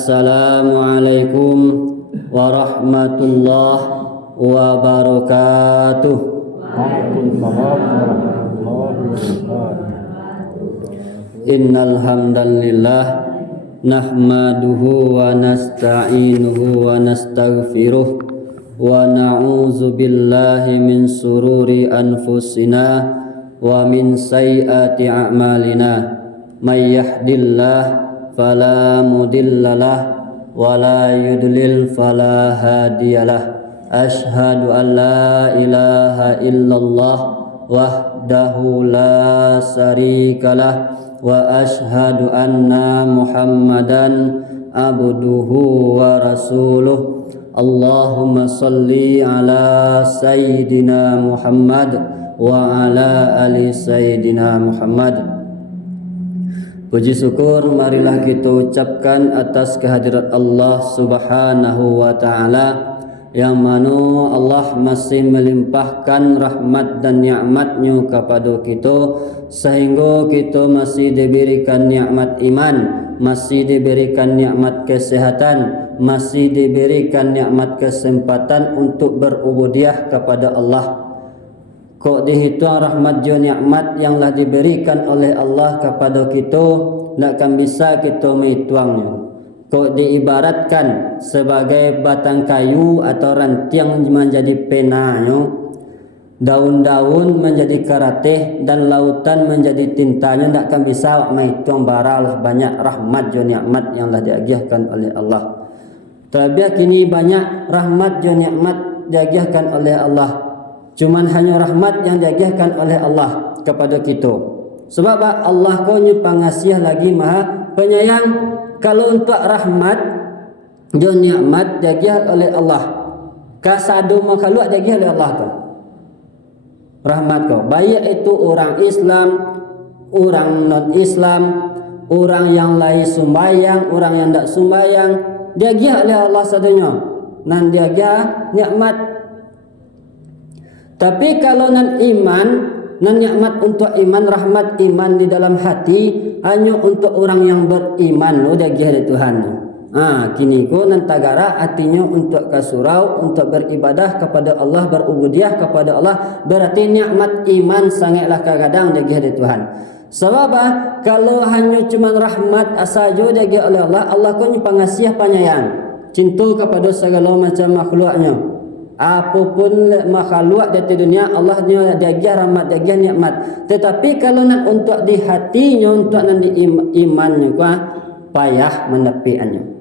Assalamualaikum warahmatullahi wabarakatuh. Innal hamdalillah nahmaduhu wa nasta'inuhu wa nastaghfiruh wa na'udzu billahi min sururi anfusina wa min sayyiati a'malina. May yahdillah fala mudhillalah wa la yudlil fala hadiyalah. Asyhadu an la ilaha illallah wahdahu la syarikalah wa asyhadu anna Muhammadan abduhu wa rasuluh. Allahumma salli ala sayyidina Muhammad wa ala ali sayyidina Muhammad. Puji syukur marilah kita ucapkan atas kehadirat Allah Subhanahu wa taala, yang mana Allah masih melimpahkan rahmat dan nikmat-Nya kepada kita, sehingga kita masih diberikan nikmat iman, masih diberikan nikmat kesehatan, masih diberikan nikmat kesempatan untuk berubudiah kepada Allah. Kok dihitung rahmat dan nikmat yang telah diberikan oleh Allah kepada kita, tak akan bisa kita menghitungnya. Kok diibaratkan sebagai batang kayu atau ranting menjadi penanya, daun-daun menjadi karateh, dan lautan menjadi tintanya, tak akan bisa menghitung baralah banyak rahmat dan nikmat yang telah diagiahkan oleh Allah. Tapi kini banyak rahmat dan nikmat diagiahkan oleh Allah, cuman hanya rahmat yang diagiahkan oleh Allah kepada kita. Sebab Allah kau pengasih lagi maha penyayang. Kalau untuk rahmat dan nikmat diagiah oleh Allah, kasado makhluk diagiah oleh Allah tu. Rahmat kau, baik itu orang Islam, orang non-Islam, orang yang lain sembahyang, orang yang tak sembahyang, diagiah oleh Allah sadonya. Nan diagiah nikmat. Tapi kalau nan iman, nan nikmat untuk iman, rahmat iman di dalam hati hanya untuk orang yang beriman lo diagiah dari Tuhan. Kini ko nan tagara artinya untuk kasurau, untuk beribadah kepada Allah, berubudiah kepada Allah, berarti nikmat iman sangatlah kadang diagiah dari Tuhan. Sebab kalau hanya cuma rahmat saja diagiah oleh Allah, Allah ko pengasih penyayang, cinta kepada segala macam makhluknya. Apapun makhluk di dunia, Allah diagiah rahmat, diagiah nikmat. Tetapi kalau nak untuk di hatinya, untuk nak di imannya, payah mendapikannya.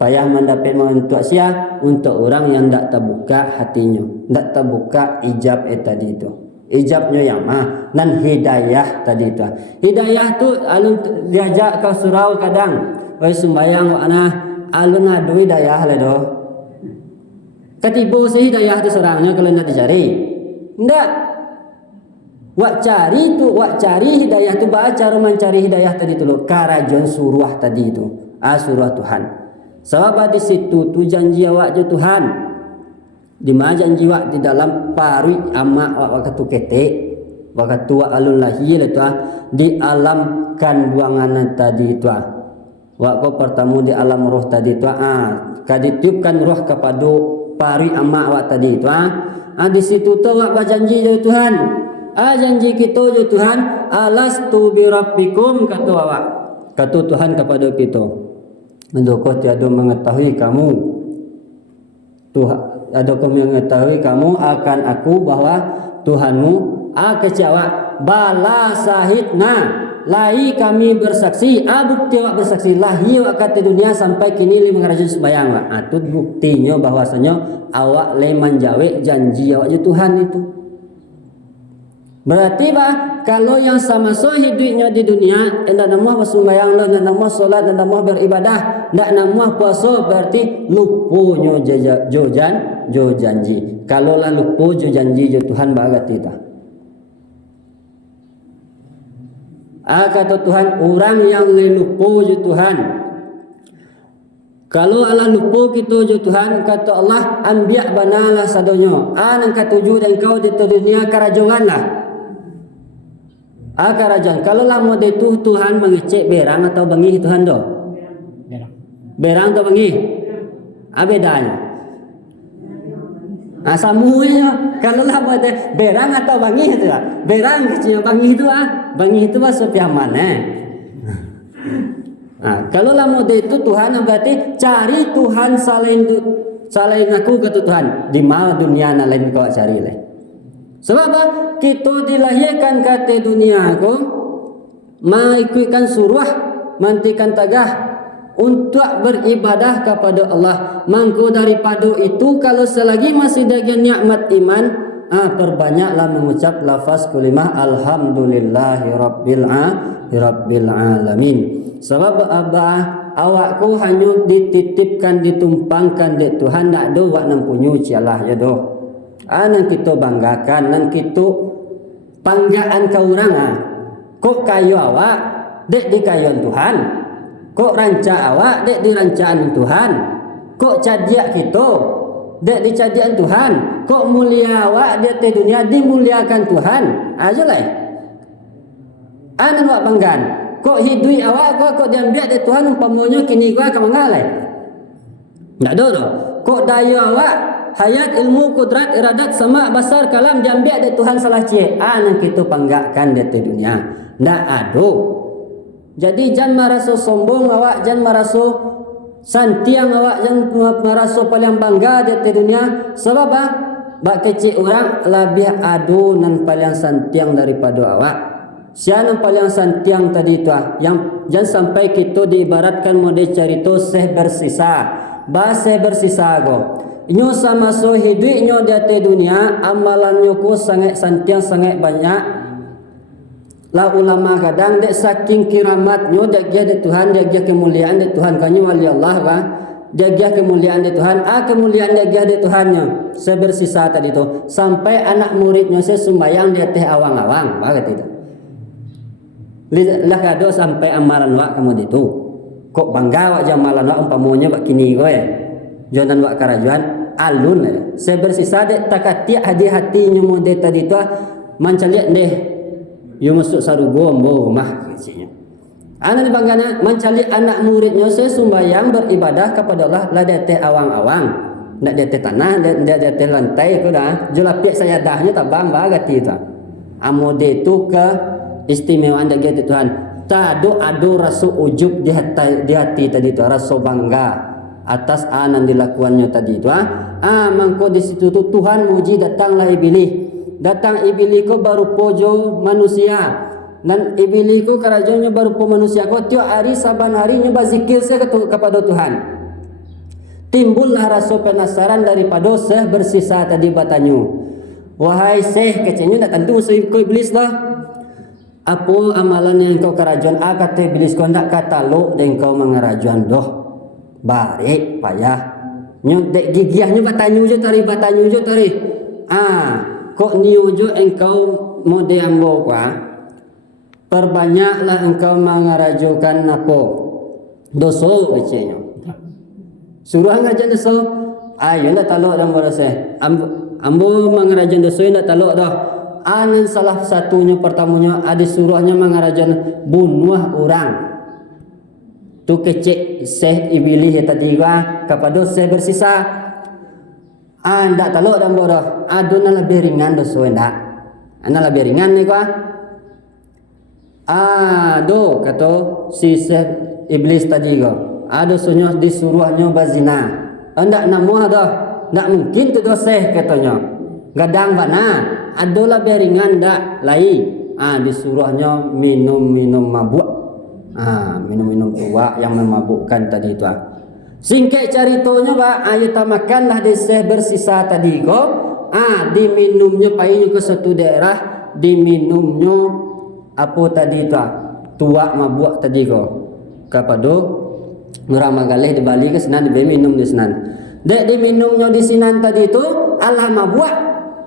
Payah mendapat untuk siapa? Untuk orang yang tak terbuka hatinya, tak terbuka ijab tadi itu. Ijabnya yang nan hidayah tadi itu. Hidayah tu alun diajak kau surau kadang, oi sembayang alun adu hidayah le doh. Ketipu si hidayah tu serangnya kalau nak dicari. Ndak. Wak cari hidayah tu, baca cara mencari hidayah tadi tu lo. Karajon surah tadi tu. Surah Tuhan. Sebab di situ tu janji awak je Tuhan. Di mana janji awak di dalam parui amak awak tu ketek. Waktu wak alun lahir tu di alam kandungan tadi tu. Wak ko pertama di alam roh tadi tu kaditiupkan roh kepada pari amak awak tadi itu. Di situ tu awak berjanji dari Tuhan. Janji kita dari Tuhan, alastu bi rabbikum, kata awak. Kata Tuhan kepada kita, adakah tiada mengetahui kamu? Tuhan, adakah mengetahui kamu akan aku bahwa Tuhanmu kecewa bala sahidna. Lahi kami bersaksi, bukti awak bersaksi, lahi awak kata dunia sampai kini 500 sembahyang awak. Itu buktinya bahwasanya awak le menjawab janji awak je Tuhan itu. Berarti kalau yang sama hidupnya di dunia, ndak namah bersembahyang, ndak namah solat, ndak namah beribadah, ndak namah puasa, berarti lupunya jo janji. Kalau lah lupu jo janji jo Tuhan bagat itu. Kata Tuhan, orang yang lupa je Tuhan. Kalau Allah lupa kita je Tuhan, kata Allah, ambiak banalah sadonya. Nang katuju dan kau di dunia kerajongan lah. Kerajongan. Kalau lah mau itu Tuhan mengecek berang atau bangih Tuhan doh. Berang atau bangi? Bedanya. Samunya kalau lah buat berang atau bangi itu lah. Berang kecil bangi itu bangi itu sepiaman kalau lah mode itu Tuhan berarti cari Tuhan selain aku ke Tuhan di mana dunia lain kau cari lah. Sebab kita dilahirkan ke dunia aku mengikutkan suruh mantikan tagah untuk beribadah kepada Allah. Mangko daripada itu kalau selagi masih ada nikmat iman, perbanyaklah mengucap lafaz kalimah alhamdulillahi rabbil alamin. Sebab awakku hanya dititipkan ditumpangkan di Tuhan nak do wak nang punyu cialah ya do. Nang kita banggakan nang kita panggaan ka urang kok kayu awak dek di kayuan Tuhan. Kok ranca awak dek dirancaan Tuhan. Kok cadiak kita dek dicadian Tuhan. Kok mulia awak dek di dunia dimuliakan Tuhan. Aja lah. Anan wak banggan. Kok hidui awak kok diambil dari Tuhan umpamanya kini gua ke mangalai. Ndak ada. Kok daya awak hayat ilmu kudrat iradat sama basar kalam diambil dari Tuhan salah cie. Anan kita banggakan dari dunia. Ndak ada. Jadi jangan merasa sombong awak, jangan merasa santiang awak, jangan merasa paling bangga di dunia. Sebab bak kecil orang lebih adu nan paling santiang daripada awak. Siapa yang paling santiang tadi itu yang jangan sampai kita diibaratkan mode cerita seh bersisa. Seh bersisa go. Inyo sama so hidup inyo di dunia amalannya ku sangat santiang sangat banyak. La ulama kadang dek saking kiramatnya dek dia dek Tuhan dek dia kemuliaan dek Tuhan kanyu wali Allah dek dia kemuliaan dek Tuhan kemuliaan dek dia dek Tuhannya sebersisa tadi tu sampai anak muridnya sembayang dia teh awang-awang tidak lah kado sampai amalan wak kamu itu kok bangga wak jamalan wak umpamanya wak kini kowe jonan wak karajuan alun sebersisa dek takati hati-hatinya mode tadi tu mancaliat deh you masuk sarugo ambo mah kecilnya. Anak banggana mencari anak muridnya sembahyang beribadah kepada Allah lah dia teh awang-awang. Ndak dia teh tanah, dia teh lantai ku dah. Julapiak saya dahnya tak bang bagati tu. Amode tu ke istimewaan dia Tuhan. Tado ado rasa ujub di hati tadi tu, rasa bangga atas anan dilakuannya tadi tu. Mangko di situ tu Tuhan muji datanglah iblis. Datang iblis ko baru pojo manusia dan iblis ko kerajaannya baru po manusia ko tiap hari saban hari nyoba zikir kepada Tuhan. Timbullah rasa penasaran daripada seh bersisa tadi batanyu. Wahai seh kecenya dak tentu musuh ko iblis lah. Apa amalan yang kau kerajaan kata iblis ko ndak katalog dan kau mengerajuan doh. Baik payah. Nyo dek gigiahnya batanyu je tari. Kok niujo engkau mode ambo kwa perbanyaklah engkau mengerajukan apa doso kecilnya suruh ngerajuan doso ayo ndak talok dan borose ambo mengerajuan doso ndak talok dah anan salah satunya pertamanya ada suruhnya mengerajuan bunuh orang tu kecil seh iblis tadi gua kepada seh bersisa ndak talok dan bodoh aduna lebih ringan dosa ndak ana lebih ringan ni gua do kata si iblis tadi go dosanya disuruhnya bazina ndak namo dah ndak mungkin tu dosa katanya gadang bana ado lebih ringan ndak lai disuruhnya minum mabuk minum tua yang memabukkan tadi itu singkat ceritanya ayo tamakanlah deseh bersisa tadi ko diminumnya payahnya ke satu daerah diminumnya apa tadi tu tua mabuk tadi ko kepada nguramagaleh di Bali ke senan diminum di senan dek diminumnya di sinan tadi tu Allah mabuk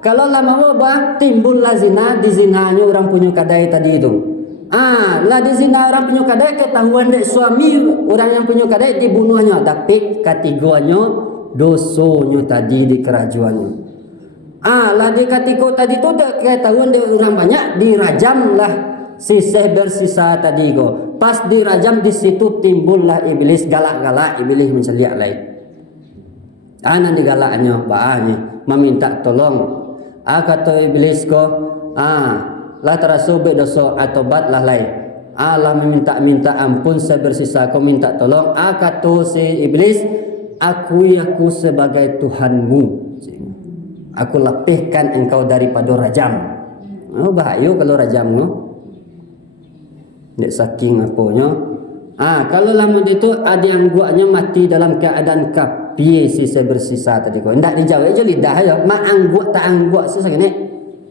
kalau Allah mabuk timbullah zina di zinanya orang punya kadai tadi itu lah di sini orang punya kadai ketahuan dek suami orang yang punya kadai dibunuhnya tapi kategorinya dosonya tadi di kerajuannya lah di kategori tadi tu ketahuan dek orang banyak dirajam lah sisih bersisa tadi ko pas dirajam di situ timbullah iblis galak-galak, iblis menceliak lain. Anan digalaknya baahnya meminta tolong. Kata iblis ko, lah terasubik dosa atobat lah lain. Allah meminta ampun sebersisa kau minta tolong. Kata si iblis, akui aku sebagai Tuhanmu. Aku lepihkan engkau daripada rajam. Bahaya kalau rajam no. Dek saking apanya. Kalau lama itu ada yang buatnya mati dalam keadaan kapi sisa bersisa tadi kau. Ndak dijawab je lidah aja. Mak angguak tak angguak susah ni.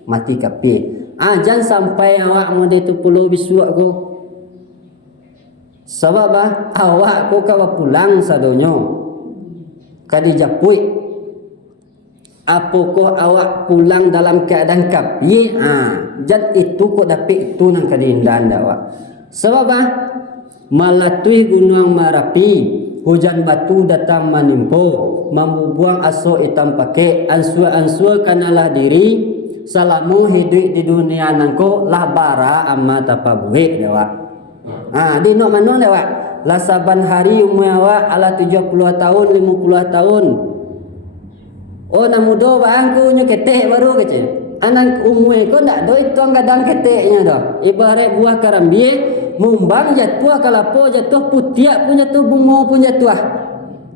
Mati kapi. Jangan sampai awak mau itu pulau bisuak ko. Sebab awak ko kawa pulang sadonyo. Kadi japui. Apa ko awak pulang dalam keadaan kapi? Jad itu ko dapat itu nang kadindan awak. Sebab malatui gunung Merapi, hujan batu datang menimpa, membuang aso hitam pakai, ansua kanalah diri, salamu hidup di dunia nangko lah bara amma tapa buik dewa. Di nok mano dewa? Lah saban hari umur awak ala 70 tahun, 50 tahun. Namudo bangku nyu ketek baru kecil. Anak umur ko ndak do itu kadang keteknya dah. Ibarat buah karambie mumbang jatuh kalapo jatuh putiak pun jatuh bungo pun jatuh.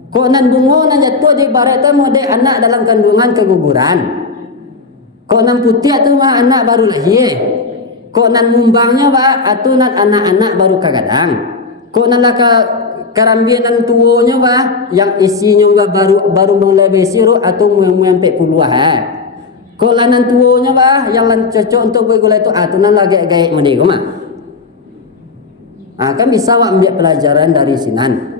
Kok nan bungo nan jatuh di ibarat mode anak dalam kandungan keguguran. Kok nan putiak tu mah anak baru lahir. Kok nan mumbangnya atunan anak-anak baru kagadang. Kok nan laka karambian nan tuonya yang isinya baru mulai besiru atau muyang pek puluhan. Kok lanan tuonya yang lan cocok untuk bergula itu atunan lagi gaik meniku mah. Kan bisa awak ambil pelajaran dari sinan.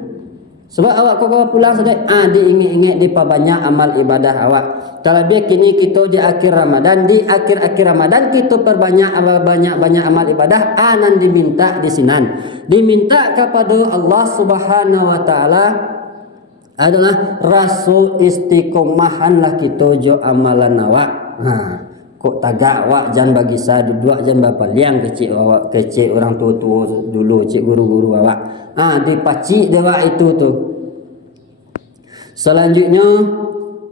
Sebab awak kau pulang sudah diingat-ingat di banyak amal ibadah awak. Terlebih kini kita di akhir Ramadan, di akhir Ramadan kita perbanyak banyak amal ibadah nan diminta di sinan. Diminta kepada Allah Subhanahu wa taala adalah rasul istiqomahanlah kita jo amalan awak. Kok tagak awak jangan bagi saya dua jangan bapa liang kecil awak kecil orang tua dulu cik guru-guru awak. Dipacik dewa itu tu. Selanjutnya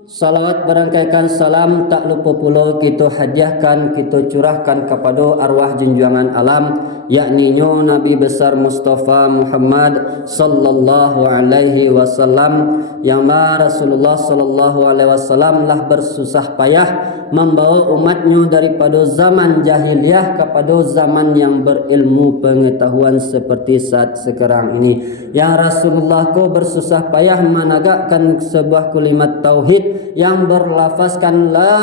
salawat berangkaikan salam tak lupa pula kita hadiahkan, kita curahkan kepada arwah junjungan alam, yakni Nabi besar Mustafa Muhammad sallallahu alaihi wasallam, yang Rasulullah sallallahu alaihi wasallam lah bersusah payah membawa umatnya daripada zaman jahiliyah kepada zaman yang berilmu pengetahuan seperti saat sekarang ini. Yang Rasulullah ko bersusah payah menegakkan sebuah kalimat tauhid yang berlafazkan la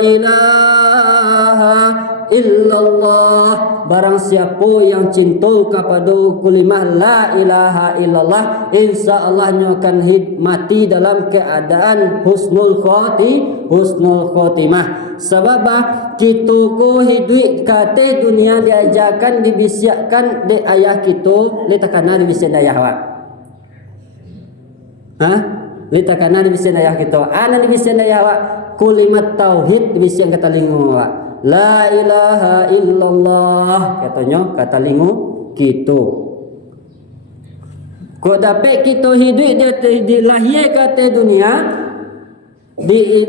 ilaha illallah. Barang siapa yang cinta kepada kalimah la ilaha illallah, insyaallah nya akan mati dalam keadaan husnul khotimah. Sebab kita ko hidup kate dunia diajarkan dibisiakkan de ayah kita letakana dibisiak ayah awak. Letakana dibisiak ayah kita. Ana dibisiak ayah awak kalimat tauhid dibisiak kata lingu awak. La ilaha illallah katanya kata lingu kita. Kau dapat kita hidup di lahir kata dunia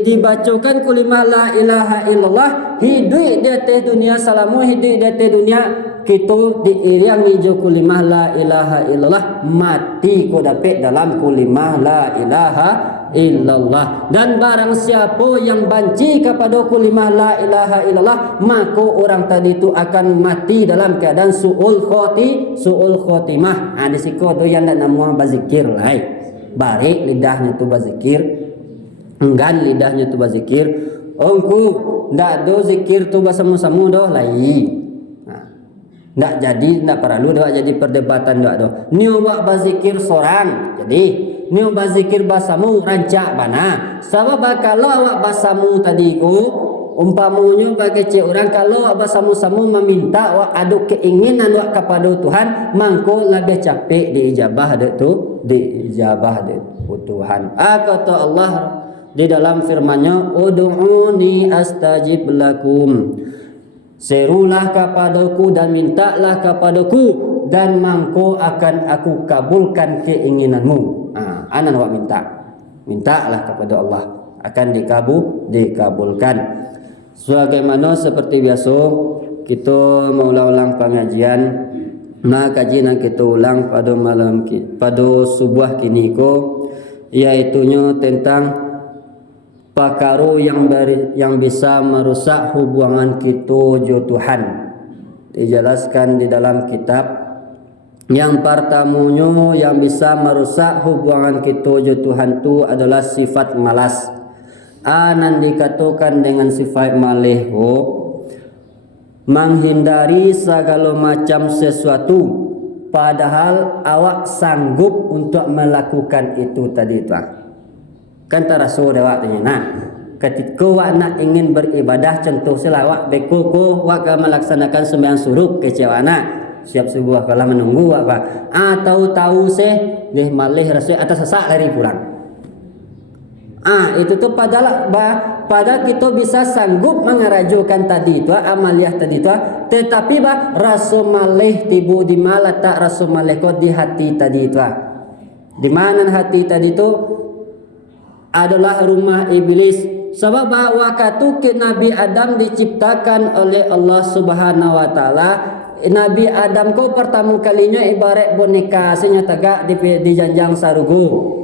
dibacakan kalimah la ilaha illallah, hidup di atas dunia salamu hidup di atas dunia kita diiring hijau kalimah la ilaha illallah, mati kau dapat dalam kalimah la ilaha illallah. Dan barang siapa yang benci kepada kalimah la ilaha illallah, maka orang tadi itu akan mati dalam keadaan su'ul khotimah. Di siku tu yang nak nama berzikir lah. Barik lidahnya tu berzikir, enggan lidahnya tu berzikir. Engku ndak do zikir tu bersama-sama dah lai. Ndak jadi, ndak perlu dah jadi perdebatan dak doh. Ni awak berzikir seorang. Jadi ni berzikir bahasamu rancak bana. Sebab kalau awak bahasamu tadi ku umpamanya bagi cik orang, kalau awak bahasamu meminta awak ada keinginan awak kepada Tuhan, mangko lebih capek diijabah dak tu, diijabah dak Tuhan. Kata Allah di dalam firman-Nya, ud'uni astajib lakum. Serulah kepadaku dan mintalah kepadaku, dan mangko akan aku kabulkan keinginanmu. Anan wak mintalah kepada Allah, akan dikabulkan. Sebagaimana seperti biasa kita mengulang-ulang pengajian, maka kajian kita ulang pada subuh kini ko, iaitunya tentang perkara yang bisa merusak hubungan kita jo Tuhan. Dijelaskan di dalam kitab. Yang pertamanya yang bisa merusak hubungan kita jo Tuhan tu adalah sifat malas. Anan dikatakan dengan sifat maleho, menghindari segala macam sesuatu padahal awak sanggup untuk melakukan itu tadi tu. Kan taraso dewa tanya. Nah, ketika awak nak ingin beribadah, contoh selawat beko ko awak melaksanakan sembahyang suruh kecewa nak siap sebuah kala menunggu apa tahu deh malih rasa atas sesak lari pulang. Itu tu pada kita bisa sanggup mengerajukan tadi tu amaliyah tadi tu, tetapi rasa malih tibu di mana tak rasa malih ko di hati tadi tu. Di mana hati tadi tu adalah rumah iblis. Sebab waktu Nabi Adam diciptakan oleh Allah Subhanahu wa taala, Nabi Adam ko pertama kalinya ibarat boneka senya tagak di janjang sarugo.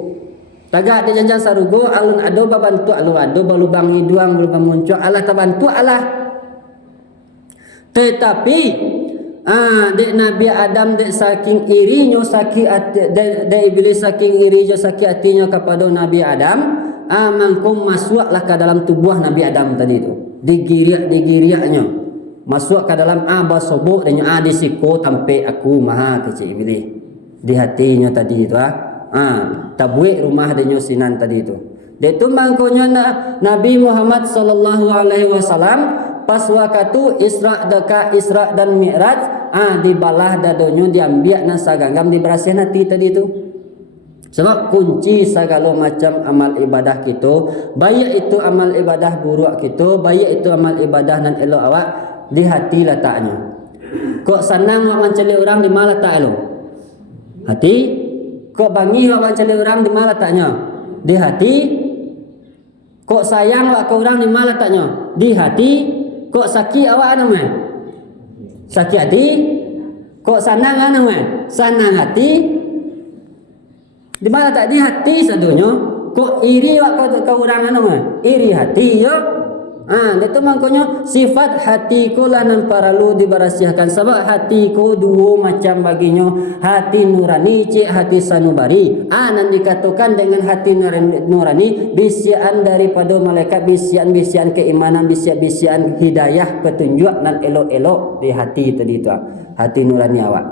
Tagak di janjang sarugo alun ado babantu alun ado balubang hiduang balubang muncul Allah tabantu Allah. Tetapi dek Nabi Adam dek saking irinya dek iblis saking irinya sakit hatinya kepada Nabi Adam, mangkum masuklah ke dalam tubuh Nabi Adam tadi itu. Digiriaknya masuk ke dalam basobok dan disiko sampai aku maha kecil iblis di hatinya tadi itu. Tabuik rumah dia sinan tadi itu. Dia tu mangkonya Nabi Muhammad sallallahu alaihi wasallam pas waktu Isra dan Mi'raj, dibalah dadonyo diambil na saganggam diberasihan hati tadi itu. Sebab kunci segala macam amal ibadah kita, baik itu amal ibadah buruk kita, baik itu amal ibadah nan elok awak, di hati letaknya. Kok senang awak mencari orang di mana letak elok? Hati. Kok bangi awak mencari orang di mana letaknya? Di hati. Kok sayang awak ke orang di mana letaknya? Di hati. Kok sakit awak namanya? Sakit hati. Kok senang namanya? Senang hati. Di mana tak di hati sadunya? Kok iri awak ke orang namanya? Iri hati yo. Itu makanya sifat hatiku lanan perlu diberasihakan. Sebab hatiku dua macam baginya, hati nurani cik hati sanubari. Nan dikatakan dengan hati nurani bisian daripada malaikat, bisian keimanan, bisian hidayah petunjuk nan elok-elok di hati tadi tu. Hati nurani awak.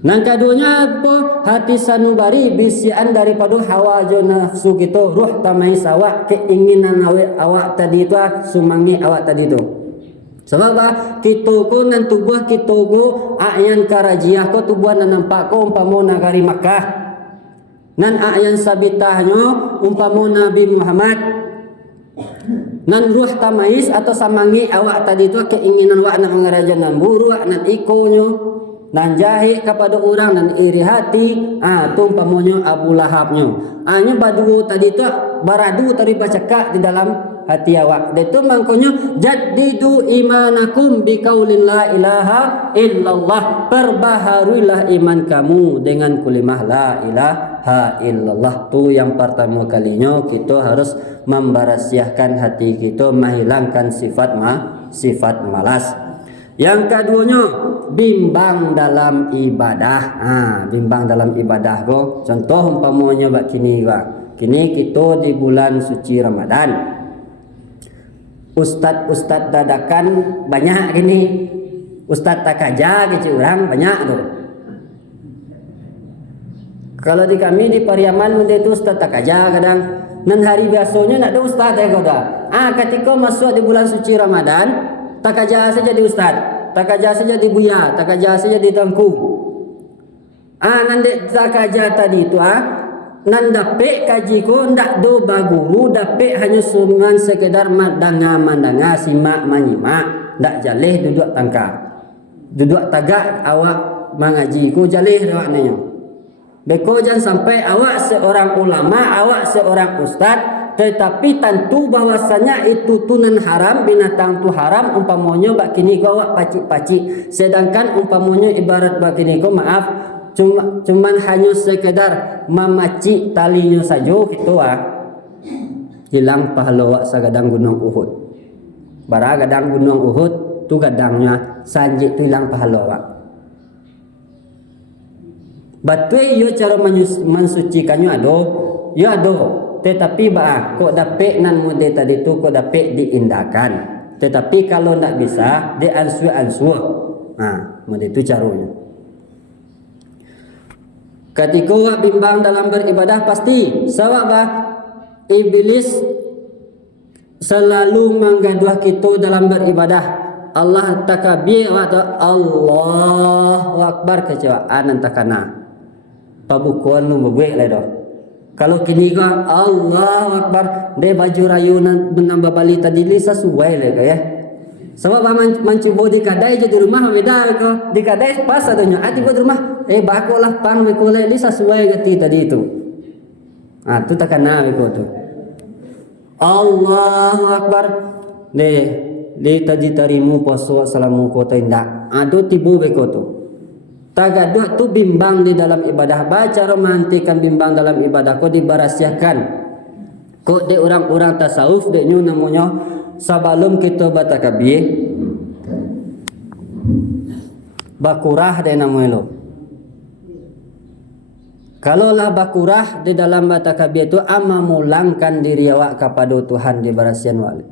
Nang kadunya apa? Hati sanubari bisian daripada hawa jo nafsu kita, ruh tamai sawak keinginan awak tadi tu, sumangi awak tadi tu. Sebab kita ko nan tubuh kita ko ayan karajiah ko tubuh nan nampak ko umpama nagari Makkah. Nan ayan sabitahnya umpama Nabi Muhammad. Nan ruh tamais atau samangi awak tadi tu keinginan awak nak mengaraja nan buruk nan ikonyo. Dan jahit kepada orang dan iri hati, tu umpamanya Abu Lahabnya. Nya badu tadi tu baradu tadi bacakak di dalam hati awak. Dia tu maknanya jaddidu imanakum biqaulin la ilaha illallah. Perbaharuilah iman kamu dengan kalimah la ilaha illallah. Tu yang pertama kalinya kita harus memberasiahkan hati kita, menghilangkan sifat malas. Yang keduanya bimbang dalam ibadah. Bimbang dalam ibadah ko. Contoh umpamanya bak kini kita di bulan suci Ramadan. Ustad dadakan banyak gini. Ustad takaja gitu orang banyak tu. Kalau di kami di Pariaman itu ustad takaja kadang. Nan hari biasanya nak ada ustad kata. Ketika masuk di bulan suci Ramadan, takaja saja di ustad, takaja saja di buya, takaja saja di tangku. Nanti takaja tadi tu nan dapet kaji ko ndak do baguru, dapet hanya sungan sekedar mandanga simak menyimak. ndak jaleh duduk tangka. Duduk tagak awak mengaji ku jaleh awaknya. Beko jangan sampai awak seorang ulama, awak seorang ustaz, tetapi tentu bahwasanya itu tunan haram, binatang tu haram, umpamanya bak kini ko awak pacik-pacik. Sedangkan umpamanya ibarat bak kini ko maaf, cuman hanya sekedar memacik talinya saja gitu hilang pahala awak sagadang gunung Uhud. Bara gadang gunung Uhud tu gadangnya sanjik tu hilang pahala awak. Batui yo cara mensucikannya ya ado. Tetapi kok dapet nan mode tadi tu kok dapet diindahkan. Tetapi kalau ndak bisa diansur. Mode itu caranya. Ketika awak bimbang dalam beribadah pasti sebab iblis selalu menggaduh kita dalam beribadah. Allah takabir atau Allahu akbar kecewaan antakana. Pabukuan lu bebuik lah dah. Kalau kini kan Allahu akbar dia baju rayunan menambah bali tadi li sesuai lah ya. Sebab mencuba di kadai je di rumah beda ko. Di kadai pas adanya ati di rumah bakolah pang bekoleh li sesuai gati tadi itu. Tu takana beko tu. Allahu akbar de tadi tarimu poso salamu ko tindak. Ado tibu beko tu. Tagaduh tu bimbang di dalam ibadah, baca romantikan bimbang dalam ibadah kok dibarasiakan. Kok de orang-orang tasawuf de nyu namanya sebelum kita batakabih bakurah de namanya lo. Kalau lah bakurah di dalam batakabih itu memulangkan diri awak kepada Tuhan di barasian wali.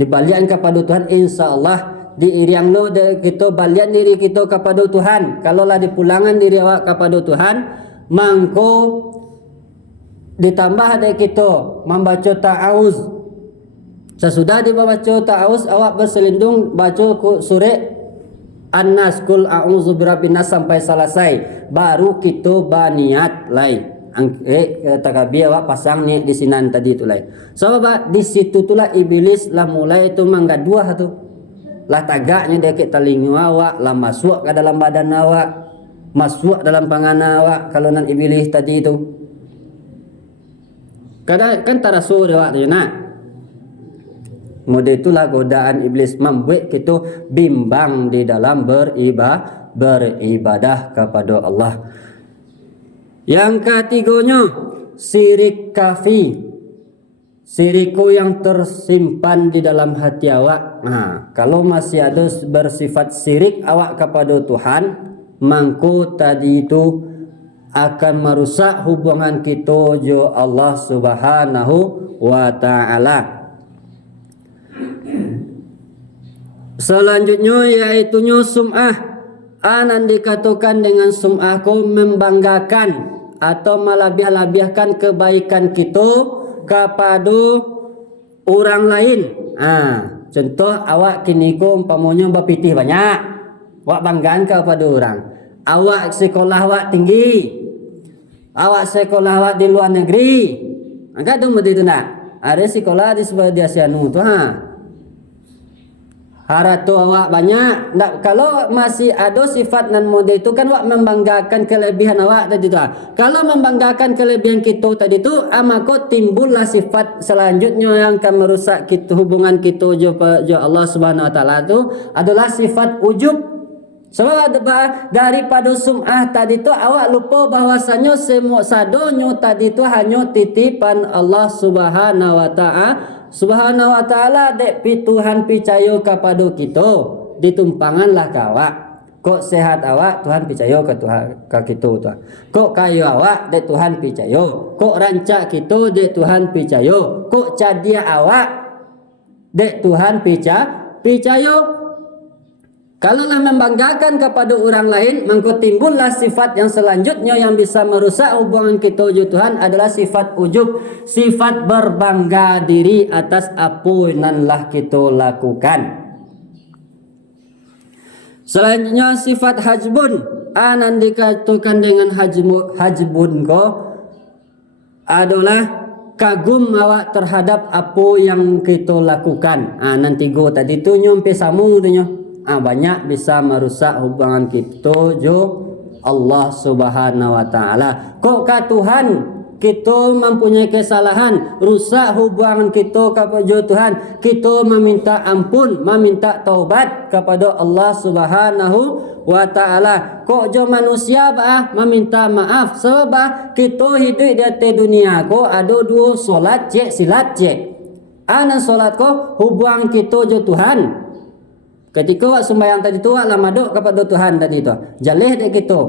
Dibalian kepada Tuhan insyaallah diiriang lo kita balian diri kita kepada Tuhan. Kalau lah dipulangan diri awak kepada Tuhan, mangko ditambah dari kita membaca ta'awuz. Sesudah dibaca ta'awuz, awak berselindung baca surah An-Nas, kul a'udzu birabbin nas sampai selesai. Baru kita berniat lai. Takabir awak pasang niat di sinan tadi tu lai. Sebab di situ tulah iblis lah mulai itu menggaduh tu. Lah tagaknya dia ke telinga awak, lah masuk ke dalam badan awak, masuk dalam pangan awak kalau nan iblis tadi itu. Kadang kan tarasu dia awak tu nak. Mode itulah godaan iblis membuat kita bimbang di dalam beribadah kepada Allah. Yang ketiganya syirik kafi. Siriku yang tersimpan di dalam hati awak. Kalau masih ada bersifat sirik awak kepada Tuhan, mangko tadi itu akan merusak hubungan kita jo Allah Subhanahu wa taala. Selanjutnya yaitu sum'ah. Anan dikatakan dengan sum'ah ko membanggakan atau melabih-labihkan kebaikan kita kepada orang lain. Contoh awak kini ko umpamanya bapitih banyak, awak banggaan kepada orang. Awak sekolah awak tinggi, awak sekolah awak di luar negeri. Angkat dong begitu nak. Ada sekolah di sebelah di Asianu tu haratu awak banyak. Kalau masih ada sifat nan mode itu kan awak membanggakan kelebihan awak tadi tu. Kalau membanggakan kelebihan kita tadi tu, maka timbullah sifat selanjutnya yang akan merusak kita hubungan kita jo Allah Subhanahu wa taala tu adalah sifat ujub. Sebab daripada sum'ah tadi tu awak lupa bahwasanya semua sadonyo tadi tu hanya titipan Allah Subhanahu wa taala dek Tuhan percaya kepada kita, ditumpanganlah ke awak. Kok sehat awak Tuhan percaya ke Tuhan ke kita tu. Kok kaya awak dek Tuhan percaya. Kok rancak kita dek Tuhan percaya. Kok cadia awak dek Tuhan percaya. Kalaulah membanggakan kepada orang lain, maka timbullah sifat yang selanjutnya yang bisa merusak hubungan kita dengan Tuhan adalah sifat ujub, sifat berbangga diri atas apa yang lah kita lakukan. Selanjutnya sifat hajbun. Anan dikatakan dengan hajbun ko adalah kagum awak terhadap apa yang kita lakukan. Nanti go tadi tu nyampe samu tu nyo. Banyak bisa merusak hubungan kita jo Allah Subhanahu wa taala. Kok ka Tuhan kita mempunyai kesalahan, rusak hubungan kita kepada Tuhan, kita meminta ampun, meminta taubat kepada Allah Subhanahu wa taala. Kok jo manusia meminta maaf sebab kita hidup di atas dunia ko ada dua solat cek silat cek. Ana solat ko hubungan kita jo Tuhan. Ketika wak sembahyang tadi tu wak lamaduk kepada Tuhan tadi tu. Jalih dek kita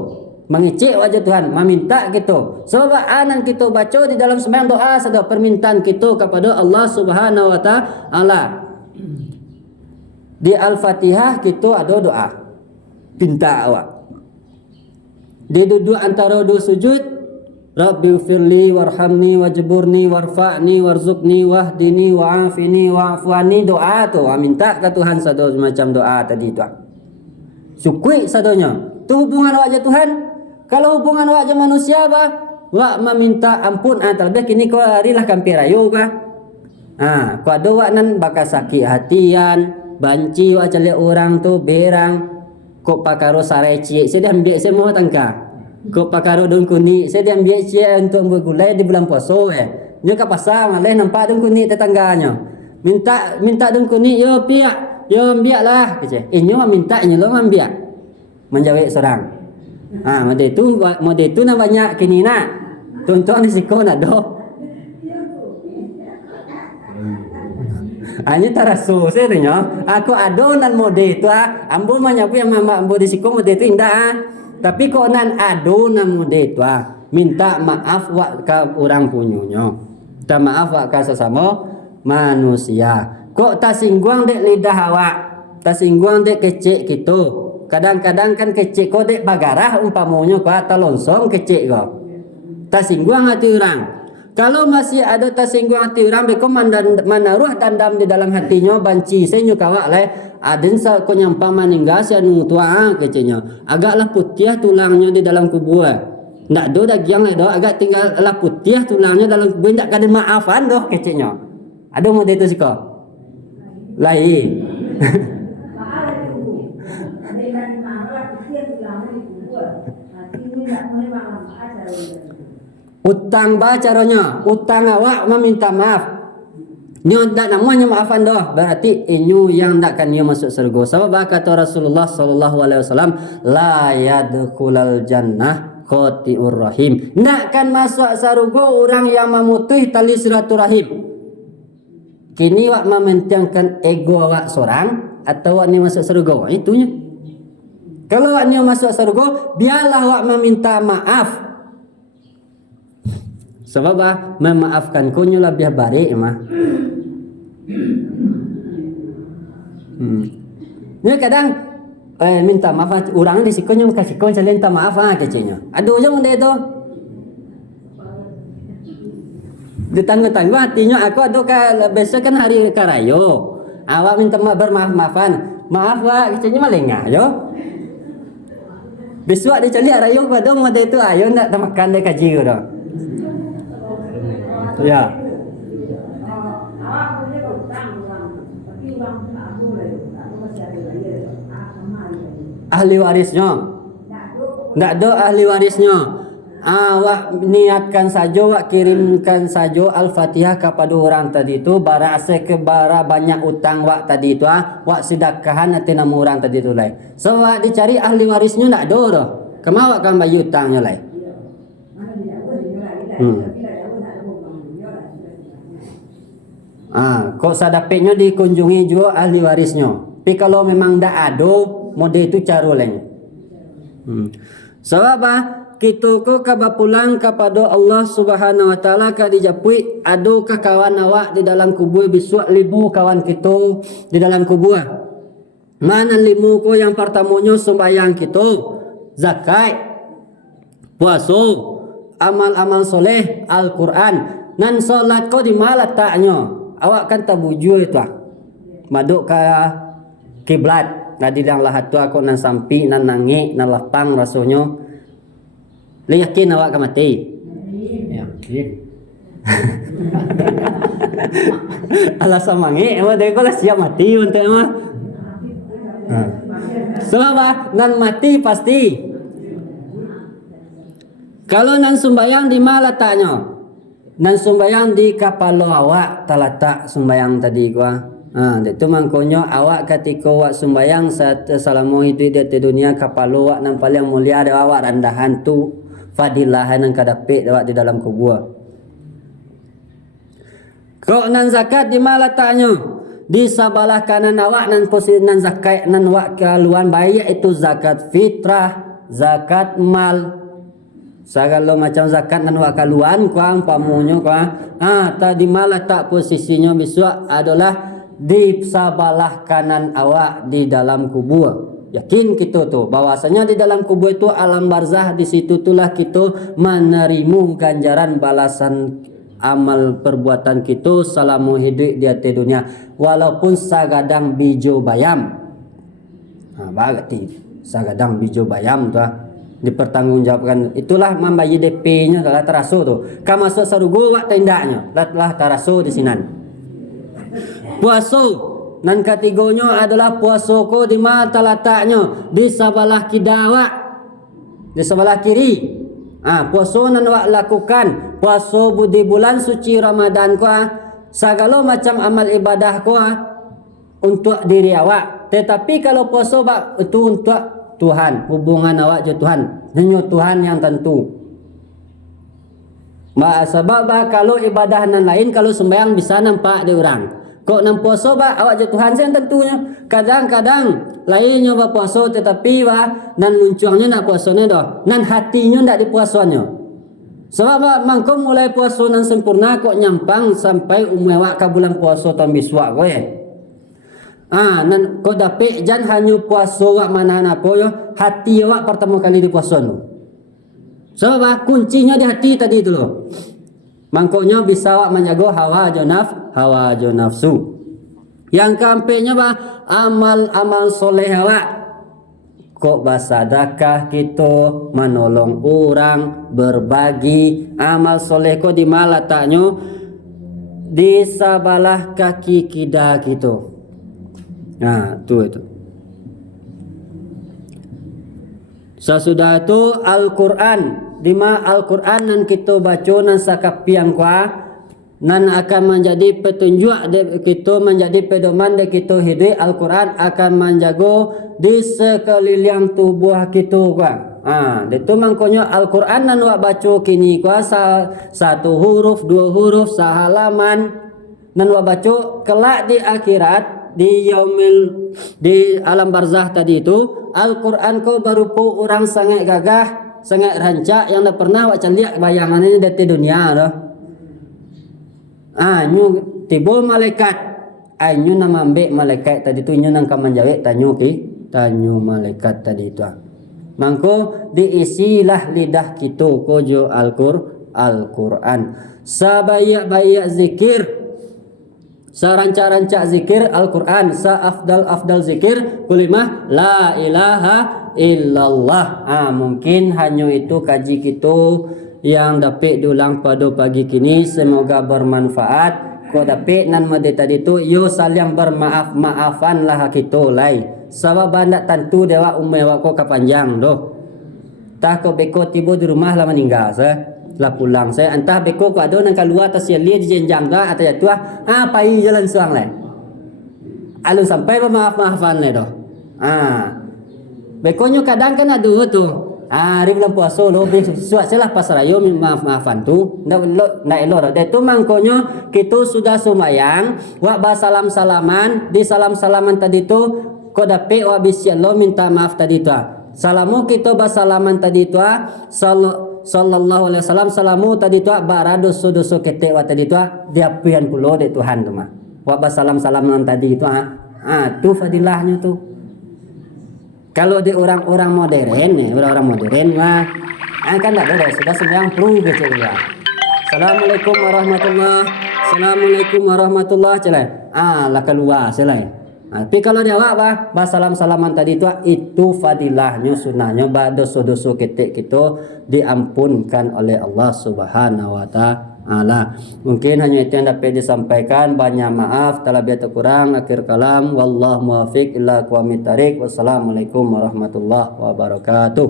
mengicik wajah Tuhan, meminta kita. Sebab anan kita baca di dalam sembahyang doa sada permintaan kita kepada Allah Subhanahu wa taala. Di Al-Fatihah kita ada doa. Pinta awak. Dia duduk antara dua sujud, Rabbighfirli warhamni wajburni warfa'ni warzuqni wahdini wa'afini wa'afwani, doa tu minta ke Tuhan sada macam doa tadi tu. Sukui sadanya. Tu hubungan awak je Tuhan. Kalau hubungan awak je manusia wak meminta ampun terlebih kini kau harilah kampi rayu kau ada wak nan bakal sakit hatian, banci wak calik orang tu berang, kau pakaro sarai cik saya dah ambil semua tangka. Kau pakaro daun kuning saya dia ambil cik untuk bergulai di bulan puasa dia ke pasar malih nampak daun kuning tetangganya minta daun kuning yo piak yo ambil lah kece inyo minta inyo lo ambil menjawab seorang model itu na banyak kini nak contoh ni siko nak do hanya tarasu saya tanya aku adonan model itu ambo manyapu yang mama ambo di siko model itu indah tapi kok nan adonan model itu minta maaf wak ke orang punyanya, minta maaf wak ke sesama manusia. Kok tak singgung dek lidah awak, tak singgung dek kecik kita. Kadang-kadang kan kecik kau dek bagarah umpamanya kau atau lonsong kecik kau. Tak singgung hati orang. Kalau masih ada tersinggung hati orang, mereka menaruh dendam di dalam hatinya, banci saya nyukawak lah. Adin sa ko nyampa maninggal si anu tua kecenya. Agaklah putih tulangnya di dalam kubur. Ndak do dagiang lah do, agak tinggal lah putih tulangnya dalam kubur, ndak kada maafan doh kecenya. Ada model itu sih kok. Lain. Utang caranya, utang awak meminta maaf. Nyo ndak namanya maafan doh, berarti inyo yang ndak kan nyo masuk surga. Sebab kata Rasulullah sallallahu alaihi wasallam, la yadkhulul jannah qati'ur rahim. Ndak kan masuk surga orang yang memutus tali silaturahim. Kini wak mementingkan ego awak seorang atau wak ni masuk surga, itunya. Kalau wak ni masuk surga, biarlah wak meminta maaf. Sebab memaafkan kunyo lebih baik mah. Ni kadang minta maaf orang di sikonyo kasih kon minta maaf kecenya. Aduh je monde itu. Di tangga-tangga hatinya aku aduh besok kan hari karayo. Awak minta maaf bermaaf-maafan. Maaf wak kecenya malengah yo. Besok dia cari rayo pada monde itu ayo nak makan dek kaji dah. Ya. Ahli warisnya. Ndak ada ahli warisnya. Awak niatkan saja, awak kirimkan saja Al-Fatihah kepada orang tadi itu, bara ase ke bara banyak utang wak tadi itu, wak sedekahan nanti nama orang tadi itu lai. So wak dicari ahli warisnya ndak ada dah. Kemau wak kan bayar utangnya lai. Kok sadapnya dikunjungi juga ahli warisnya. Tapi kalau memang tidak ada, model itu cara lain. Sebab kita ko kaba pulang kepada Allah Subhanahu wa taala ka dijapui adukah kawan awak di dalam kubur besok 5 kawan kita di dalam kubur. Mana 5 ko yang pertamanya sembahyang kita, zakat, puasa, amal-amal soleh, Al-Quran, nan solat ko di mana taknya. Awak kan tabuju itu maduk ke kiblat nadi yang lahat tu aku nan sampi nan nangi nan lapang rasanya. Yakin awak ke mati? Yakin. Alasan mangi, emang dia kalau siap mati untuk emang. Sebab apa? Nan mati pasti. Kalau nan sumbayang di mana letaknya? Nan sumbayang di kapal awak terletak sumbayang tadi gua. Itu mangkonyo awak ketika awak sumbayang saat salamu hidup di dunia kapal awak nan paling mulia ada awak rendahan tu fadilahan yang kadapik awak di dalam kubur. Kok nan zakat di mana letaknya? Di sebelah kanan awak nan posisi nan zakat nan awak keluan bayi itu zakat fitrah, zakat mal. Segala macam zakat nan awak keluan kuang pamunyo kuang. Tadi mana letak posisinya besok adalah di sebelah kanan awak di dalam kubur. Yakin kita tu bahwasanya di dalam kubur itu alam barzah, di situ tulah kita menerima ganjaran balasan amal perbuatan kita selama hidup di atas dunia walaupun sagadang bijo bayam. Berarti sagadang bijo bayam tu dipertanggungjawabkan. Itulah membayar DP-nya telah terasa tu. Ka masuk sarugo wak tendaknya telah terasa di sinan. Puasa nan ketigonya adalah puasa ko di mana letaknya? Di sebelah kidawak, di sebelah kiri. Puasa nan wak lakukan puasa di bulan suci Ramadan ko segala macam amal ibadah ko untuk diri awak. Tetapi kalau puasa itu untuk Tuhan, hubungan awak dengan Tuhan, hanya Tuhan yang tentu. Sebab kalau ibadah nan lain, kalau sembahyang bisa nampak di orang. Kok nan puasa awak dengan Tuhan yang tentunya. Kadang-kadang lainnya puasa tetapi nan munculnya nak puasanya dah, nan hatinya ndak dipuasanya. Sebab mangko mulai puasa nan sempurna kok nyampang sampai umewak ka bulan puasa tahun biswa kowe. Nan kok dapik jan hanya puasa wak mana apa yo hati awak pertama kali di puasa no. Sebab kuncinya di hati tadi itu loh. Mangkonya bisa wak menjaga hawa jo nafsu. Yang keempatnya amal soleh awak. Kok bersedekah kita, menolong orang, berbagi. Amal soleh kok di mana letaknya? Di sebelah kaki kida kita. Itu. Sesudah itu Al-Quran. Di mana Al-Quran nan kita baca nan sakapiang kuah nan akan menjadi petunjuk kita, menjadi pedoman dari kita hidup. Al-Quran akan menjaga di sekeliling tubuh kita kuah. Itu makanya Al-Quran nan wak baca kini kuah satu huruf, dua huruf, sehalaman nan wak baca kelak di akhirat di alam barzah tadi itu Al-Quran ko berupa orang sangat gagah, sangat rancak yang dah pernah wak lihat bayangannya dari dunia dah. Nyu tiba malaikat. Nyu nama ambek malaikat tadi tu nyu nang kamanjawek tanyo malaikat tadi tu. Mangko diisilah lidah kita kojo Al-Quran. Sabayak-bayak zikir, sarancak-rancak zikir Al-Quran, afdal zikir kulimah la ilaha illallah. Mungkin hanya itu kaji kita yang dapat diulang pada pagi kini. Semoga bermanfaat. Kau dapat nan made tadi tu yo saling bermaaf-maafan lah kita lai. Sebab bandak tentu dewa umewak ko kapanjang doh. Tah ko beko tiba di rumah lah meninggal lah pulang saya entah beko ko ada nang keluar tas lia di jenjang dah atau jatuh pai jalan suang lai. Alu sampai bermaaf-maafan lai doh. Bekonyo kadang kan ada tu. Hari bulan puasa lo suat salah pasrayo maaf-maafan tu. Ndak elok dah tu mangkonyo kita sudah sumayang wak basalam-salaman di salam-salaman tadi tu ko dapat wak bisyallah minta maaf tadi tu. Salamu kita basalaman tadi tu sallallahu alaihi wasallam salamu tadi tu baradoso ketek wak tadi tu diapian pulo de Tuhan tu mah. Wak basalam-salaman tadi tu tu fadilahnya tu. Kalau di orang-orang modern mah kan tak ada sudah sembahyang perlu gitu ya. Assalamualaikum warahmatullahi celai. Lah keluar celai. Tapi kalau dia awak salam-salaman tadi itu fadilahnya sunnahnya dosa-dosa ketek kita diampunkan oleh Allah Subhanahu wa taala. Mungkin hanya itu yang dapat disampaikan. Banyak maaf terlebih atau kurang. Akhir kalam, wallahu muwaffiq ila aqwamit thariq. Wassalamualaikum warahmatullahi wabarakatuh.